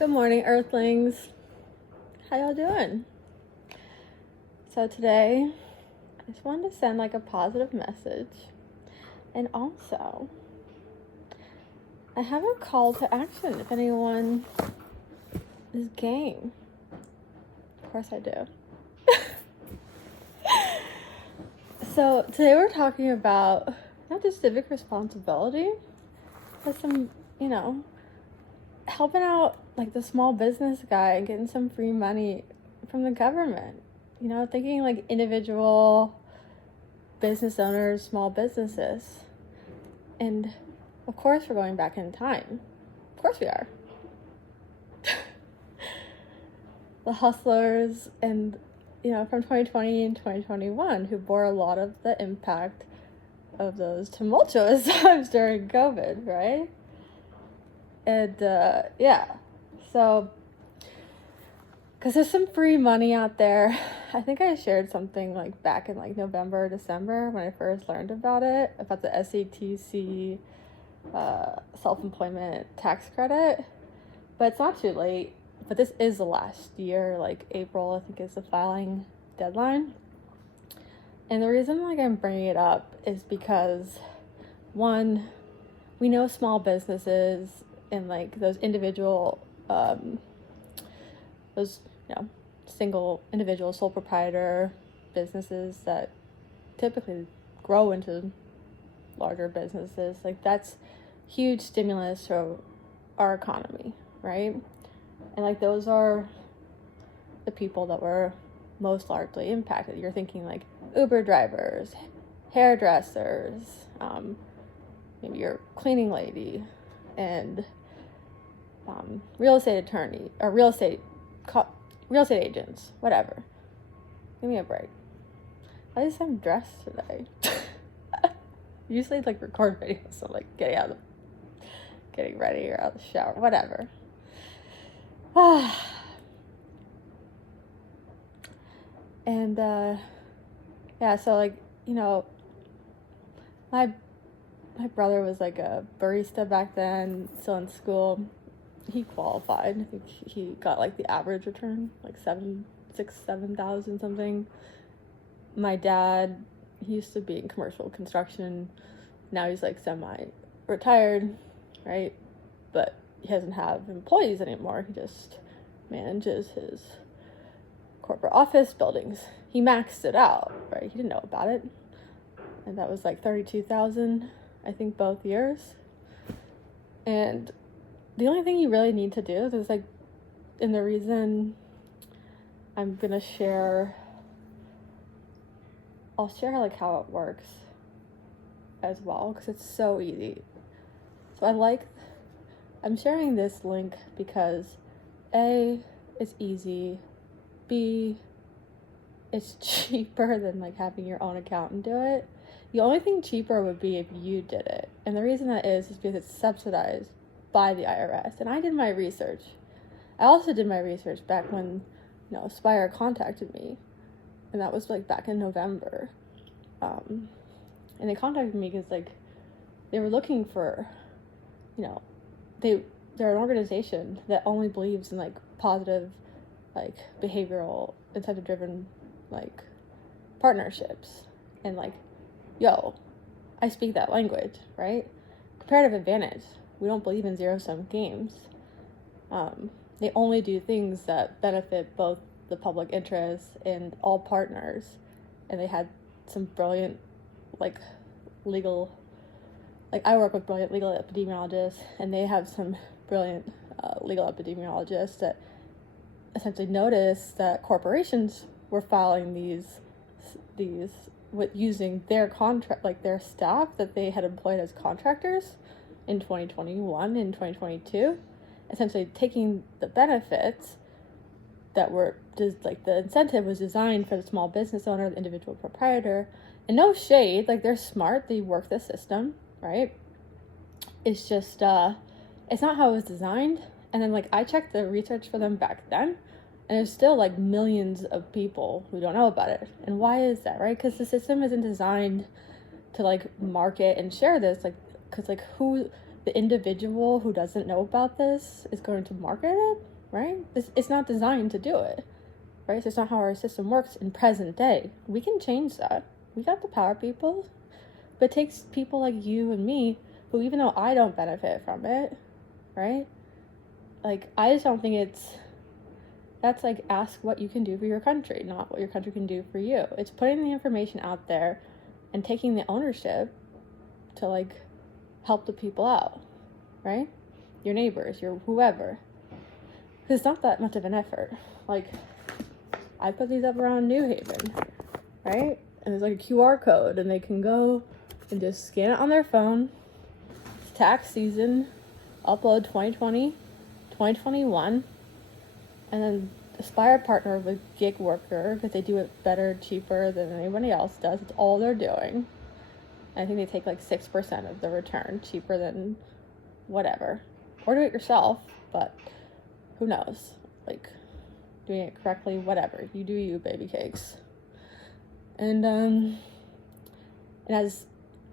Good morning, Earthlings. How y'all doing? So today, I just wanted to send like a positive message. And also, I have a call to action if anyone is game. Of course I do. So today we're talking about not just civic responsibility, but some, helping out like the small business guy and getting some free money from the government. Thinking like individual business owners, small businesses. And of course we're going back in time. Of course we are. The hustlers and, from 2020 and 2021 who bore a lot of the impact of those tumultuous times during COVID, right? And so because there's some free money out there. I think I shared something like back in like November, December when I first learned about it, about the SETC self-employment tax credit. But it's not too late. But this is the last year, like April, I think is the filing deadline. And the reason like I'm bringing it up is because, one, we know small businesses and like those individual, single individual sole proprietor businesses that typically grow into larger businesses, like that's huge stimulus for our economy, right? And like those are the people that were most largely impacted. You're thinking like Uber drivers, hairdressers, maybe your cleaning lady, and real estate attorney or real estate agents, whatever. Give me a break. I just am dressed today. Usually like record videos, so like getting ready or out of the shower, whatever. And so like, my brother was like a barista back then, still in school. He qualified. I think he got like the average return, like 7,000 something. My dad, he used to be in commercial construction. Now he's like semi-retired, right? But he doesn't have employees anymore. He just manages his corporate office buildings. He maxed it out, right? He didn't know about it. And that was like 32,000, I think, both years. And the only thing you really need to do is like, and the reason I'm going to share, I'll share like how it works as well, because it's so easy. So I'm sharing this link because A, it's easy, B, it's cheaper than like having your own accountant do it. The only thing cheaper would be if you did it. And the reason that is because it's subsidized by the IRS. And I did my research. I also did my research back when, Spire contacted me. And that was like back in November. And they contacted me because like they were looking for, they're an organization that only believes in like positive, like behavioral, incentive driven, like partnerships. And like, I speak that language, right? Comparative advantage. We don't believe in zero-sum games. They only do things that benefit both the public interest and all partners. And they had some brilliant, legal, I work with brilliant legal epidemiologists, and they have some brilliant legal epidemiologists that essentially noticed that corporations were filing these with using their contract, like their staff that they had employed as contractors in 2021 and 2022, essentially taking the benefits that were just like the incentive was designed for the small business owner, the individual proprietor, and no shade, like they're smart, they work the system, right? It's just it's not how it was designed. And then I checked the research for them back then, and there's still millions of people who don't know about it. And why is that, right? Because the system isn't designed to market and share this, because who the individual who doesn't know about this is going to market it, right? It's not designed to do it, right? So it's not how our system works in present day. We can change that. We got the power, people. But it takes people like you and me, who, even though I don't benefit from it, right? Like, I just don't think that's like, ask what you can do for your country, not what your country can do for you. It's putting the information out there and taking the ownership to, like, help the people out, right? Your neighbors, your whoever. Because it's not that much of an effort. Like, I put these up around New Haven, right? And there's like a QR code, and they can go and just scan it on their phone. It's tax season. Upload 2020, 2021, and then aspire partner with gig worker, because they do it better, cheaper than anybody else does. It's all they're doing. And I think they take like 6% of the return, cheaper than whatever. Or do it yourself, but who knows? Like, doing it correctly, whatever. You do you, baby cakes. And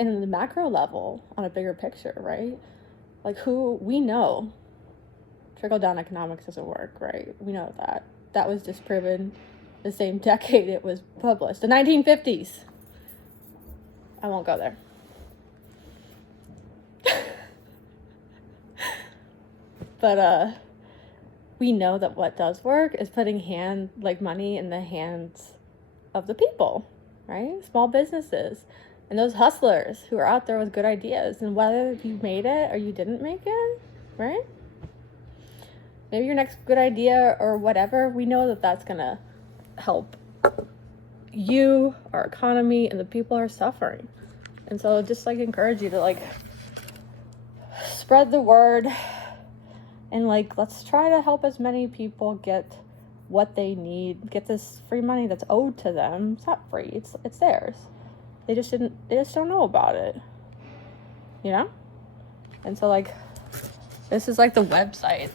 in the macro level, on a bigger picture, right? Like, who we know, trickle-down economics doesn't work, right? We know that. That was disproven the same decade it was published, the 1950s. I won't go there. But we know that what does work is putting money in the hands of the people, right? Small businesses and those hustlers who are out there with good ideas, and whether you made it or you didn't make it, right? Maybe your next good idea or whatever, we know that that's gonna help you, our economy, and the people are suffering. And so just like encourage you to like spread the word, and like, let's try to help as many people get what they need, get this free money that's owed to them. It's not free, it's theirs. They just don't know about it, you know? And so like, this is like the website.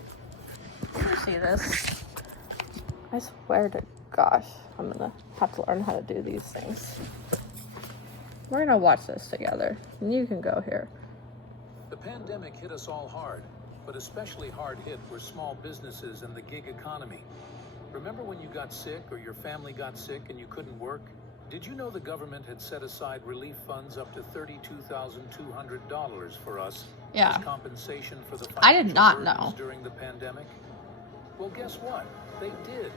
You see this? I swear to gosh, I'm gonna have to learn how to do these things. We're gonna watch this together, and you can go here. The pandemic hit us all hard, but especially hard hit were small businesses and the gig economy. Remember when you got sick or your family got sick and you couldn't work? Did you know the government had set aside relief funds up to $32,200 for us as compensation for the I did not know during the pandemic? Well, guess what? They did.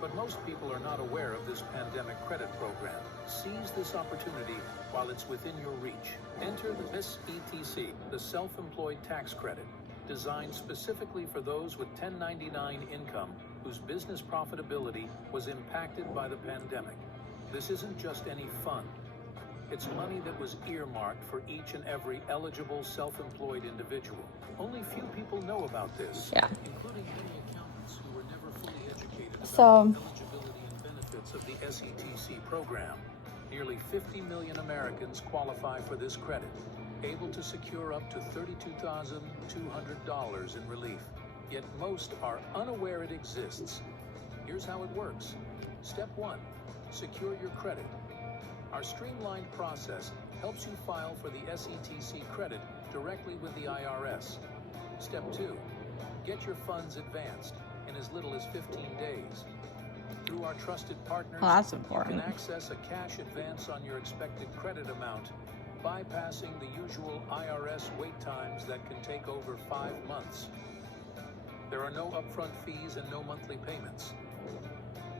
But most people are not aware of this pandemic credit program. Seize this opportunity while it's within your reach. Enter the SETC, the Self-Employed Tax Credit, designed specifically for those with 1099 income whose business profitability was impacted by the pandemic. This isn't just any fund. It's money that was earmarked for each and every eligible self-employed individual. Only few people know about this, including many accountants who were never fully educated about the eligibility and benefits of the SETC program. Nearly 50 million Americans qualify for this credit, able to secure up to $32,200 in relief. Yet most are unaware it exists. Here's how it works. Step 1. Secure your credit. Our streamlined process helps you file for the SETC credit directly with the IRS. Step 2. Get your funds advanced in as little as 15 days. Through our trusted partners, you can access a cash advance on your expected credit amount, bypassing the usual IRS wait times that can take over 5 months. There are no upfront fees and no monthly payments.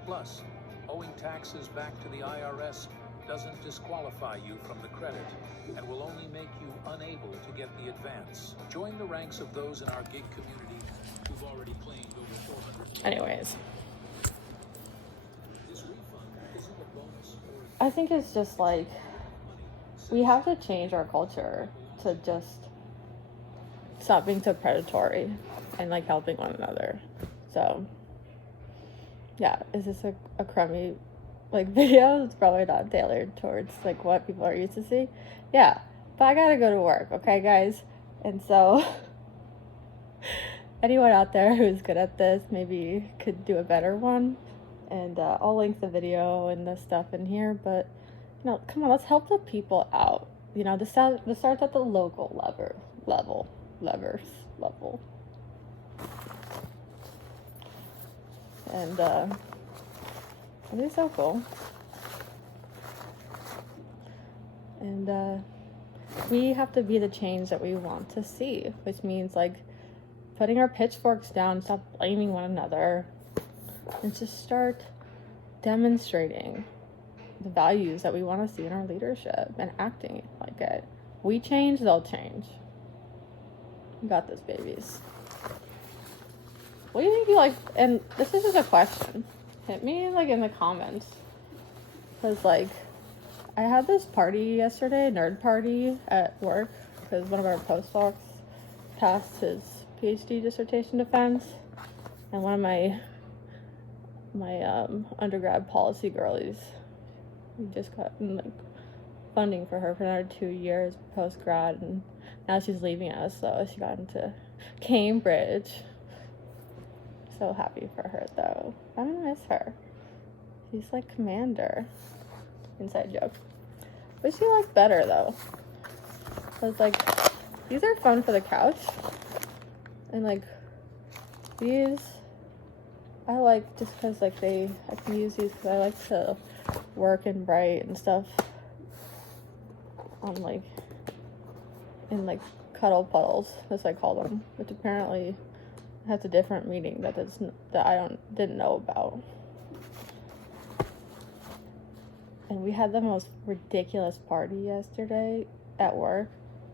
Plus, owing taxes back to the IRS doesn't disqualify you from the credit and will only make you unable to get the advance. Join the ranks of those in our gig community who've already claimed over 400. Anyways, I think it's just like, we have to change our culture to just stop being so predatory and like helping one another. So yeah, is this a crummy like video? It's probably not tailored towards like what people are used to see. Yeah, but I gotta go to work, okay guys? And so anyone out there who's good at this maybe could do a better one, and I'll link the video and the stuff in here. But come on, let's help the people out. This starts at the local level. level. And it's so cool. And we have to be the change that we want to see, which means like putting our pitchforks down, stop blaming one another, and just start demonstrating the values that we want to see in our leadership and acting like it. We change, they'll change. You got this, babies. What do you think you like? And this is just a question. Hit me like in the comments. Because like, I had this party yesterday, nerd party at work, because one of our postdocs passed his PhD dissertation defense, and one of my undergrad policy girlies, we just got like funding for her for another 2 years post grad, and now she's leaving us, so she got into Cambridge. So happy for her though. I'm gonna miss her. She's like commander. Inside joke. But she liked better though. I was like, these are fun for the couch. And like, these, I like just because like I can use these because I like to work and write and stuff on like, in like cuddle puddles, as I call them, which apparently has a different meaning that I didn't know about. And we had the most ridiculous party yesterday at work.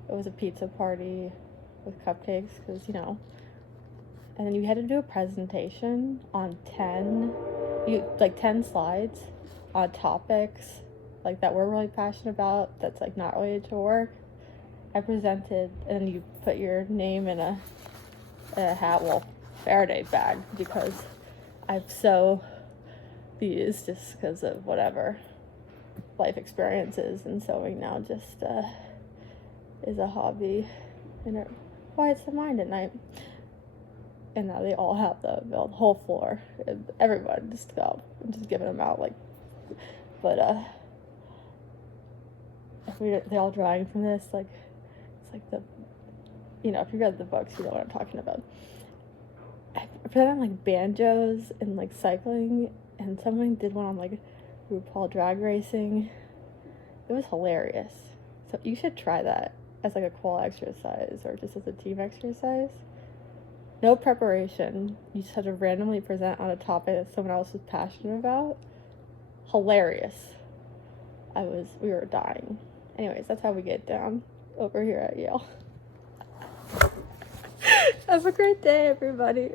It was a pizza party with cupcakes, because, you know. And then you had to do a presentation on 10 slides on topics, like, that we're really passionate about, that's, like, not related to work. I presented, and you put your name in a hat, well, Faraday bag, because I've sew these just because of whatever life experiences, and sewing now just is a hobby, and it quiets the mind at night. And now they all have the whole floor, and everyone just go. I'm just giving them out, like, but they're all drawing from this, like, it's like the, you know, if you read the books, you know what I'm talking about. I put on like banjos and like cycling, and someone did one on like RuPaul drag racing. It was hilarious. So you should try that as like a qual exercise or just as a team exercise. No preparation. You just have to randomly present on a topic that someone else is passionate about. Hilarious. We were dying. Anyways, that's how we get down over here at Yale. Have a great day, everybody.